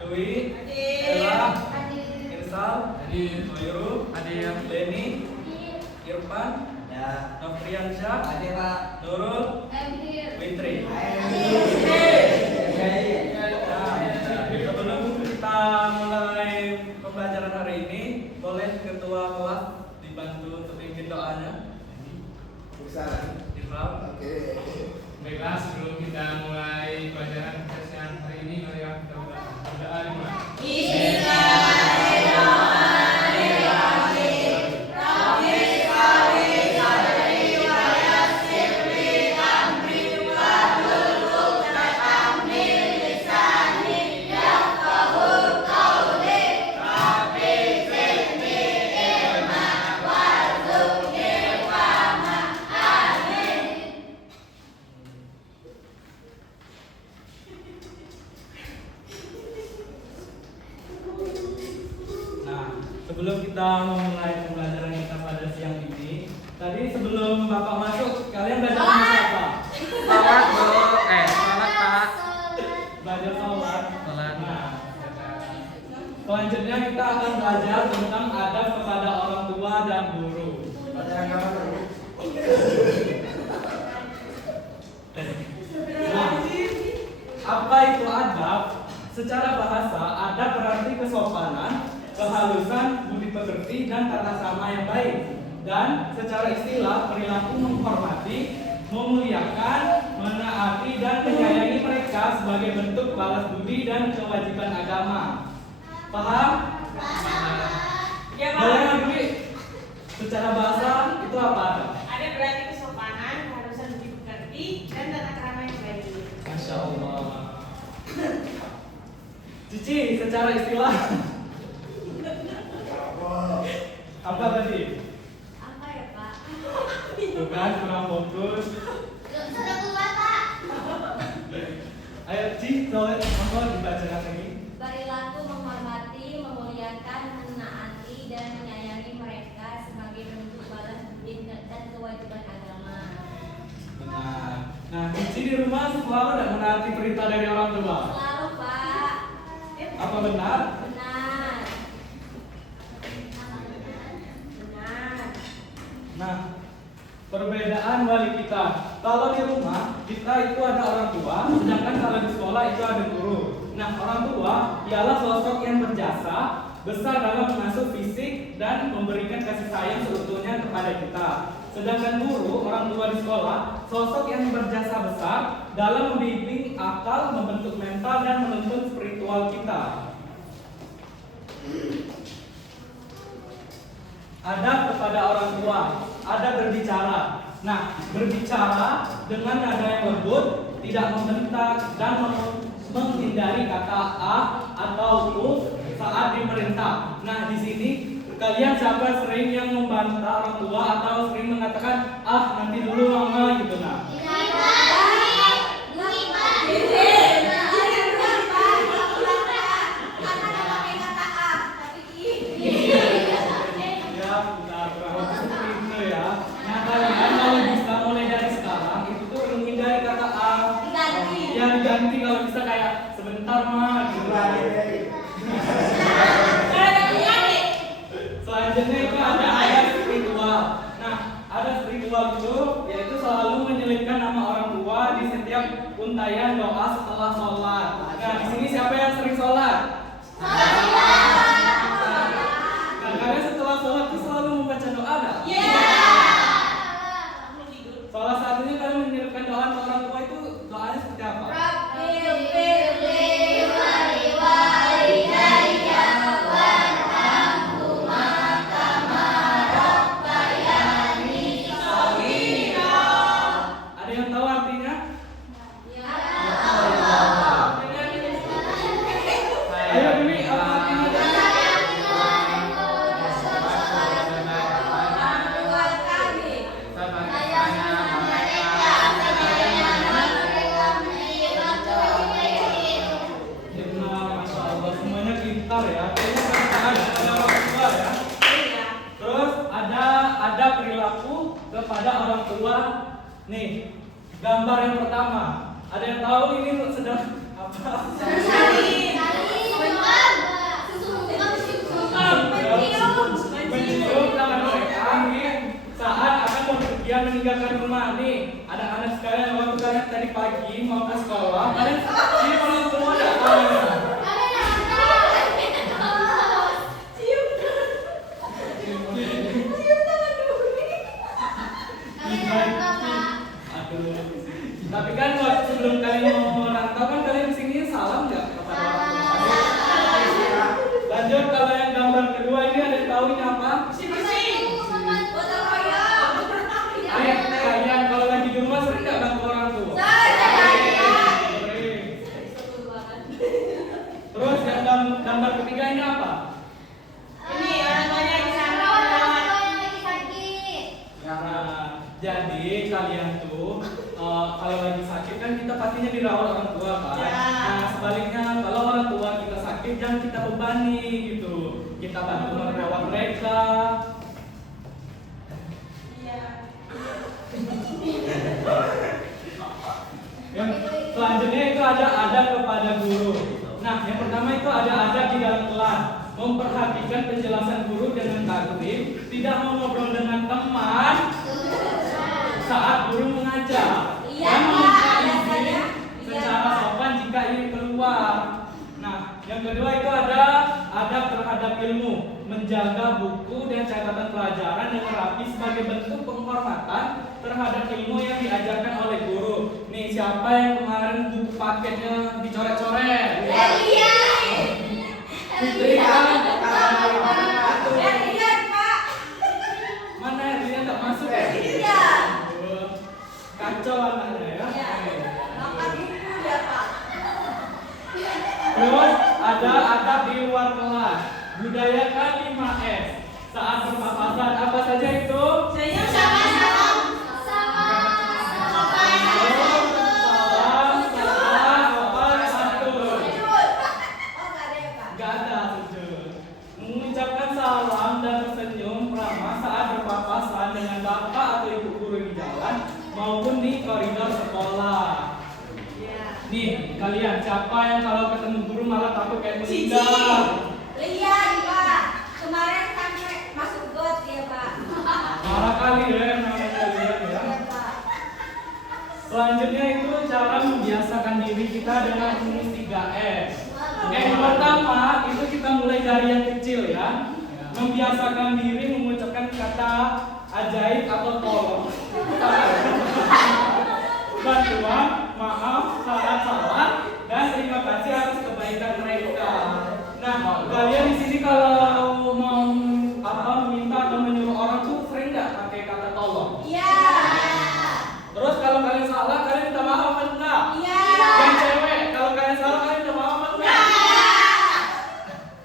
Dwi, Hadir. Ella, Hadir. Irsal, Hadir. Hoyrul, Hadir. Leni, Irfan, Nofriansyah, Nurul, Witri. Sebelum kita mulai pembelajaran hari ini, boleh ketua kelas dibantu untuk pimpin doanya. Irfan. Baiklah, sebelum kita mulai pelajaran kesehatan hari ini, mari kita berdoa dimulai. Sebelum kita memulai pembelajaran kita pada siang ini, tadi sebelum Bapak masuk, kalian belajar sama siapa? Selamat Bu. Selamat Pak. Belajar sholat. Sholat. Nah, selanjutnya kita akan belajar tentang adab kepada orang tua dan guru. Nah, apa itu adab? Secara bahasa, adab berarti kesopanan, kehalusan, budi pekerti, dan tata krama yang baik. Dan secara istilah, perilaku menghormati, memuliakan, menaati, dan menyayangi mereka sebagai bentuk balas budi dan kewajiban agama. Paham? Ya, Pak. Boleh nggak, Dwi? Secara bahasa itu apa adab? Ada berarti kesopanan, keharusan budi pekerti, dan tata krama yang baik. Masya Allah. Cici, secara istilah apa tadi? Apa ya Pak? Tuh kan kurang fokus. Sudah keluar Pak. Ayo Ci, tolong dibacakan lagi. Perilaku menghormati, memuliakan, menaati, dan menyayangi mereka sebagai bentuk balas budi dan kewajiban agama. Benar. Nah, Cici di rumah selalu tidak menaati perintah dari orang tua. Selalu Pak. Apa benar? Benar. Benar. Nah, perbedaan wali kita. Kalau di rumah kita itu ada orang tua, sedangkan kalau di sekolah itu ada guru. Nah, orang tua ialah sosok yang berjasa besar dalam mengasuh fisik dan memberikan kasih sayang seutuhnya kepada kita. Sedangkan guru, orang tua di sekolah, sosok yang berjasa besar dalam membimbing akal, membentuk mental, dan menuntun spiritual kita. Adab kepada orang tua, adab berbicara. Nah, berbicara dengan nada yang lembut, tidak membentak, dan menghindari kata ah atau saat diperintah. Nah, di sini kalian siapa sering yang membantah orang tua atau sering mengatakan nanti dulu mama gitu nah. Ya, bentar, kurang seperti itu ya. Nah, kalian kalau bisa mulai dari sekarang itu tuh menghindari kata ya diganti kalau bisa kayak sebentar mah gitu. Selanjutnya itu ada ayat spiritual. Nah, ada spiritual itu yaitu selalu menyelipkan nama orang tua di setiap untayan doa setelah sholat. Nah, di sini siapa yang sering sholat? Nah, kalian setelah sholat itu selalu membaca doa ada? Salah satunya kalian menyelipkan doa ke orang tua itu doanya seperti apa? Ada yang tahu artinya? Ayo Dewi, apa artinya? Ya benar, Masya Allah, semuanya pintar ya. Kayaknya ada orang tua ya. Terus ada perilaku kepada orang tua. Nih, gambar yang pertama. Ada yang tahu ini sedang apa? Salin. tadi pagi mau ke sekolah, kalian cium orang tua enggak kalian? Aduh. Tapi kan waktu sebelum kalian mau merantau kan kalian kesini salam nggak kepada orang tua? Lanjut, kalau yang gambar kedua ini ada yang tahu ini apa? Ayo, kalian kalau lagi di rumah sering nggak bantu orang tua? Sering. Terus yang gambar ketiga ini apa? Ini orang tuanya yang sana. Nah, jadi kalian tuh kalau lagi sakit kan kita pastinya dirawat orang tua kan. Ya. Nah sebaliknya kalau orang tua kita sakit jangan kita bebani gitu. Kita bantu merawat mereka. Iya. Yang selanjutnya itu ada adab kepada guru. Nah yang pertama itu ada adab di dalam kelas. Memperhatikan penjelasan guru dengan taklim, tidak mau ngobrol dengan teman saat guru mengajar. Iya, Dan Pak, meminta ada izin saya. secara Iya, Pak. sopan jika ingin keluar. Nah, yang kedua itu ada adab terhadap ilmu, menjaga buku dan catatan pelajaran dengan rapi sebagai bentuk penghormatan terhadap ilmu yang diajarkan oleh guru. Nih, siapa yang kemarin buku paketnya dicoret-coret? Putri kan? Mana ya? Dia tak masuk ya? Kacau anaknya ya. Terus ada adab di luar kelas, budayakan 5S saat berpapasan. Apa saja itu? Senyum sama salam. Salam, sopan, santun. Gak ada sujud. Mengucapkan salam dan tersenyum ramah saat berpapasan dengan bapak atau ibu guru di jalan maupun di koridor sekolah. Iya. Nih, kalian siapa yang kalau ketemu guru malah takut kayak Cici. meninggal? Lihat, Pak. Kemarin sampai masuk got ya, Pak. Marah kali ya yang namanya kalian ya. Iya, Pak. Selanjutnya itu cara membiasakan diri kita dengan rumus 3S. Yang pertama itu kita mulai dari yang kecil ya. Membiasakan diri mengucapkan kata ajaib atau tolong, bantuan, maaf, salah, dan terima kasih atas kebaikan mereka. Nah, kalian di sini kalau mau meminta atau menyuruh orang tuh sering nggak pakai kata tolong? Iya. Terus kalau kalian salah, kalian minta maaf apa enggak? Iya. Yang cewek, kalau kalian salah, kalian minta maaf apa enggak?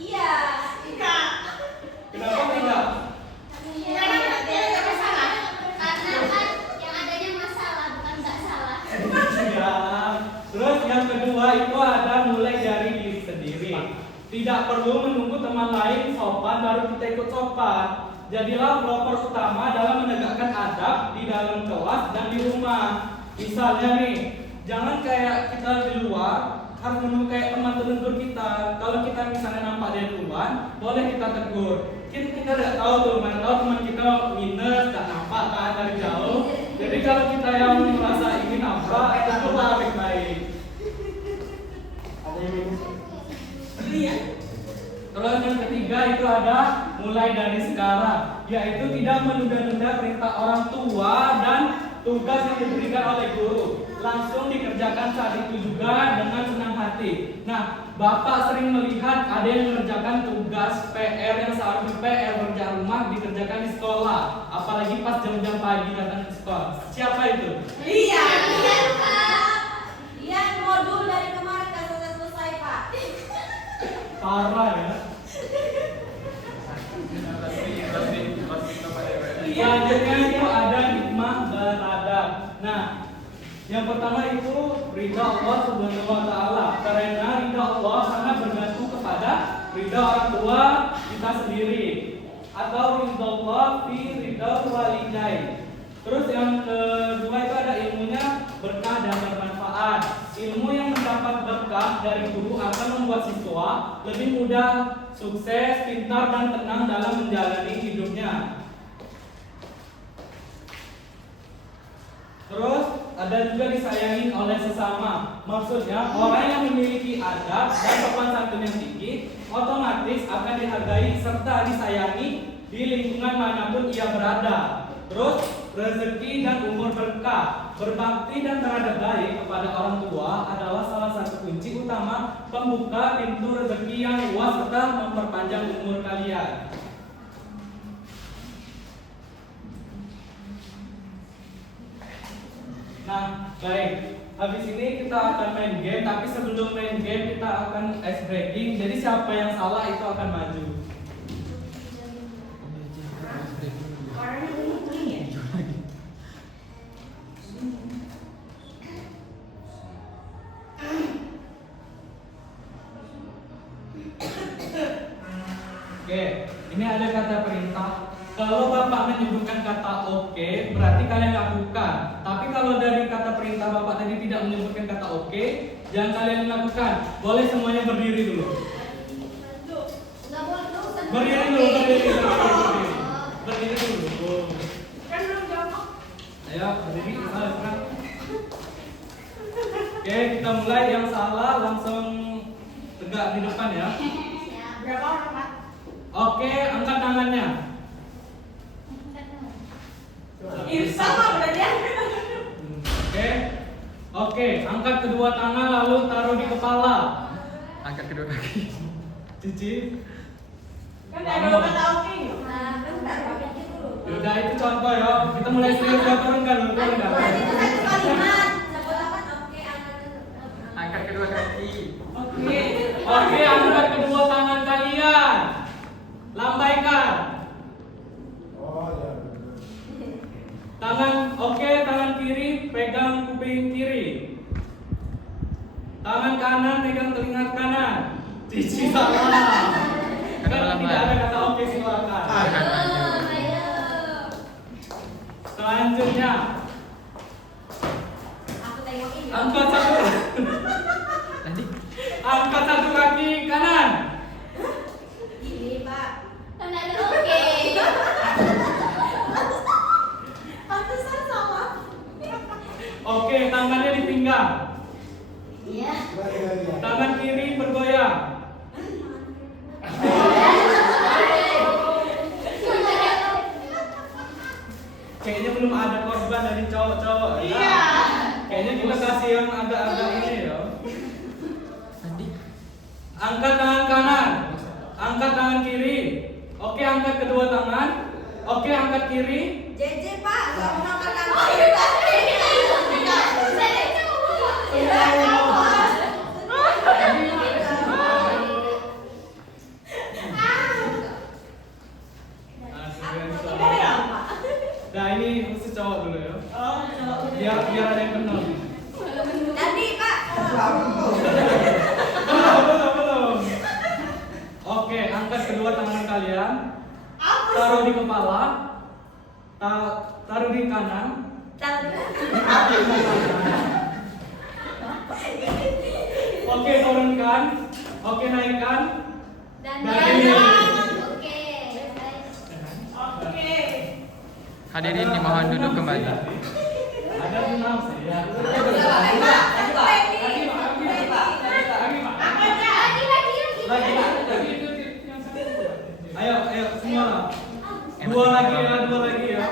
Iya. Enggak. Kenapa tidak? Karena dia nggak salah. Karena kan yang adanya masalah bukan nggak salah. Ya. Terus yang kedua itu ada mulai dari diri sendiri. Tidak perlu menunggu teman lain sopan baru kita ikut sopan. Jadilah pelopor utama dalam menegakkan adab di dalam kelas dan di rumah. Misalnya nih, jangan kayak kita di luar harus menunggu kayak teman tegur kita. Kalau kita misalnya nampak dia duluan, boleh kita tegur. Kita tidak tahu tuh, mana tahu teman kita minus, tak nampak kan dari jauh. Jadi kalau kita yang merasa ingin nampak, tegurlah baik-baik. Ada yang minus? Iya. Terus yang ketiga itu ada mulai dari sekarang, yaitu tidak menunda-nunda perintah orang tua dan tugas yang diberikan oleh guru. Langsung dikerjakan saat itu juga dengan senang hati. Nah, Bapak sering melihat ada yang mengerjakan tugas PR yang seharusnya PR kerjaan rumah dikerjakan di sekolah, apalagi pas jam-jam pagi datang ke sekolah. Siapa itu? Iya. Iya, modul dari kemarin kan sudah selesai, Pak. Parah ya. Selanjutnya itu ada hikmah beradab. Nah, yang pertama itu ridha Allah Subhanahu wa taala. Karena ridha Allah sangat bergantung kepada ridha orang tua kita sendiri atau ridha Allah fi ridha walidain. Terus yang kedua itu ada ilmunya berkah dan bermanfaat. Ilmu yang mendapat berkah dari guru akan membuat siswa lebih mudah sukses, pintar dan tenang dalam menjalani hidupnya. Terus dan juga disayangi oleh sesama. Maksudnya orang yang memiliki adab dan sopan santun yang tinggi otomatis akan dihargai serta disayangi di lingkungan manapun ia berada. Terus rezeki dan umur berkah. Berbakti dan beradab baik kepada orang tua adalah salah satu kunci utama pembuka pintu rezeki yang luas serta memperpanjang umur kalian. Nah, baik. Habis ini kita akan main game, tapi sebelum main game kita akan ice breaking. Jadi siapa yang salah itu akan maju. Orangnya kuning ya? Oke, ini ada kata perintah. Kalau Bapak menyebutkan kata oke, berarti kalian lakukan. Tapi kalau dari kata perintah Bapak tadi tidak menyebutkan kata oke, jangan kalian lakukan. Boleh semuanya berdiri dulu. Nggak boleh dong. Berdiri dulu, berdiri dulu. Kan belum jawab. Ayo, berdiri, kita Oke, kita mulai. Yang salah langsung tegak di depan ya. Berapa orang, Pak? Oke, angkat tangannya. Sama berarti ya? Oke, angkat kedua tangan lalu taruh di kepala. Angkat kedua kaki. Cici. Kan ada kata oke ya? Nah, bentar, pakai dulu. Yaudah, itu contoh ya. Kita mulai serius ya, turunkan dulu, turunkan. Itu satu kalimat. Sebelah kan oke, Angkat kedua kaki. Oke, angkat kedua tangan kalian. Lambaikan. Tangan kiri pegang kuping kiri. Tangan kanan pegang telinga kanan. Cici salah. Kan tidak ada kata oke, silakan. ayo. Selanjutnya, Aku tengokin ya. angkat satu kaki kanan. Gini, Pak. Kan ada oke. Pantesan sama. Oke, tangannya di pinggang. Iya. Tangan kiri bergoyang. Kayaknya belum ada korban dari cowok-cowok. Ya. Iya. Kayaknya kita kasih yang agak-agak ini ya. Angkat tangan kanan. Angkat tangan kiri. Oke, angkat kedua tangan. Oke, angkat kiri. JJ, Pak. Enggak mau makan kan? Nah, ini khusus cowok dulu ya. Oh, Biar ada yang kenal. Tadi, Pak. Belum. Oke, angkat kedua tangan kalian. Taruh di kepala. Taruh di kanan. Oke, turunkan. Oke, naikkan. Dan Dari- oke. Oke. Hadirin dimohon duduk kembali. Ada enam saya. Apa aja? Lagi. Ayo semua. Dua lagi ya.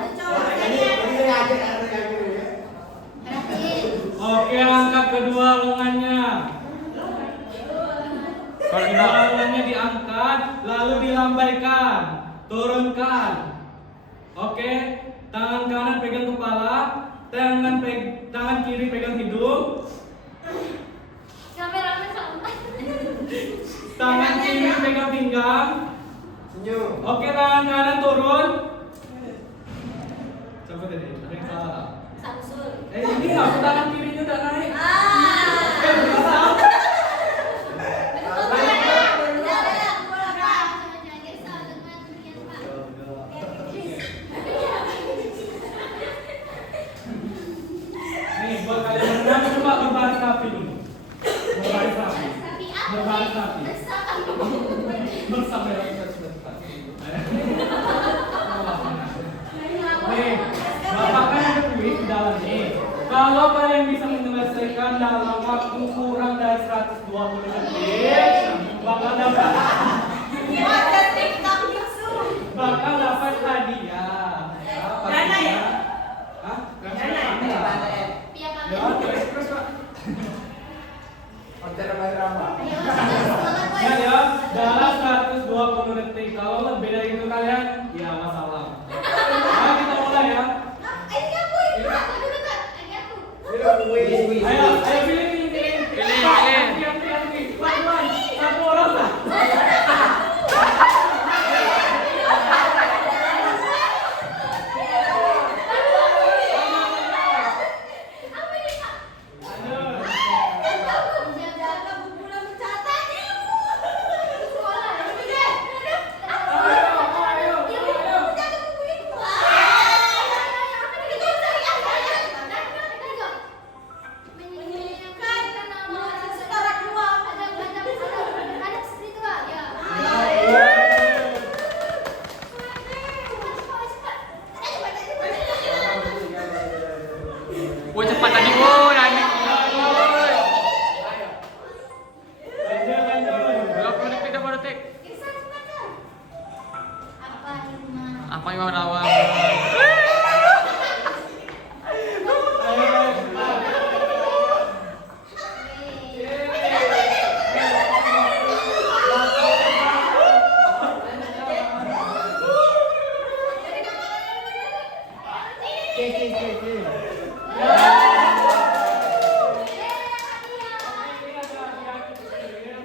Oke, angkat kedua lengannya. Kedua lengannya diangkat, lalu dilambaikan, turunkan. Oke, tangan kanan pegang kepala, tangan kiri pegang hidung, Kameramen sama. tangan kiri pegang pinggang. Oke, tangan kanan turun. Coba tadi, ada yang salah. Samsul. Ini nggak, tangan kirinya udah naik. Ah. Nih, buat kalian menang, coba berbaris rapi dulu. Berbaris rapi. Berbaris rapi. Bersama ya, sudah. Nih, Bapak kan ada duit di dalam nih. Kalau mengerti. Kalau lebih dari itu kalian, ya masalah. Nah, kita mulai ya. Ini aku. Ini aku. Ayo pilih. Pilih. Pelan-pelan. Satu orang lah. Jaga buku dan mencatat. Woi cepat tadi woi nani. Lanjut. 20 detik 20 detik. Apa yang mau lawan?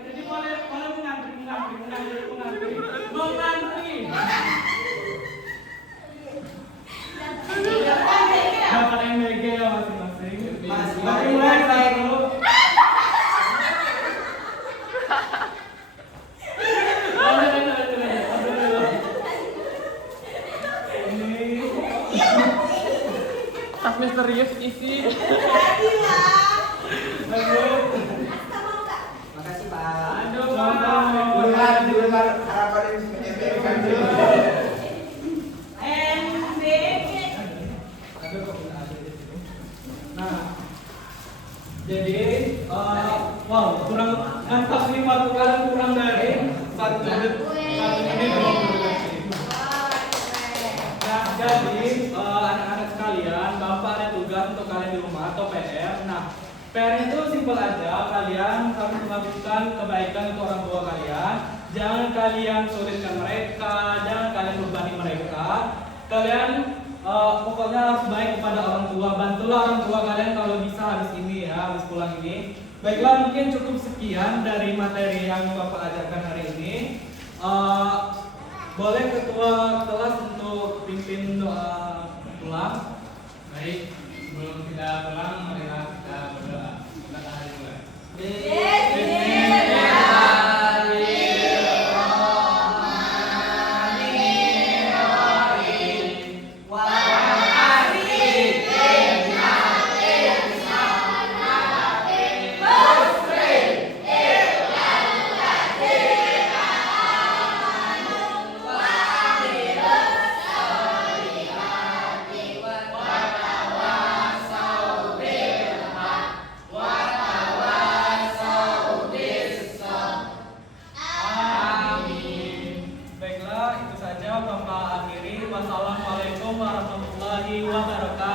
Jadi boleh mengantri. Dapat MBG ya masing-masing. Oke, mulai saya dulu. Tas misterius isi. Makasih Pak. Aduh, Pak. Didengar harapan ini seperti Nah, jadi wow, kurang pas 5 kali kurang dari 1 menit 20 detik. Nah, jadi anak-anak sekalian, Bapak ada tugas untuk kalian di rumah atau PR. Nah, PR itu simpel aja, kalian harus melakukan kebaikan untuk orang tua kalian. Jangan kalian sulitkan mereka, jangan kalian bebani mereka. Kalian pokoknya harus baik kepada orang tua. Bantulah orang tua kalian kalau bisa habis ini ya, habis pulang ini. Baiklah, mungkin cukup sekian dari materi yang Bapak ajarkan hari ini. Boleh ketua kelas untuk pimpin doa pulang. Baik, sebelum kita pulang marilah kita berdoa. Kita tahan mulai. Baiklah, itu saja Bapak akhiri. Wassalamualaikum warahmatullahi wabarakatuh.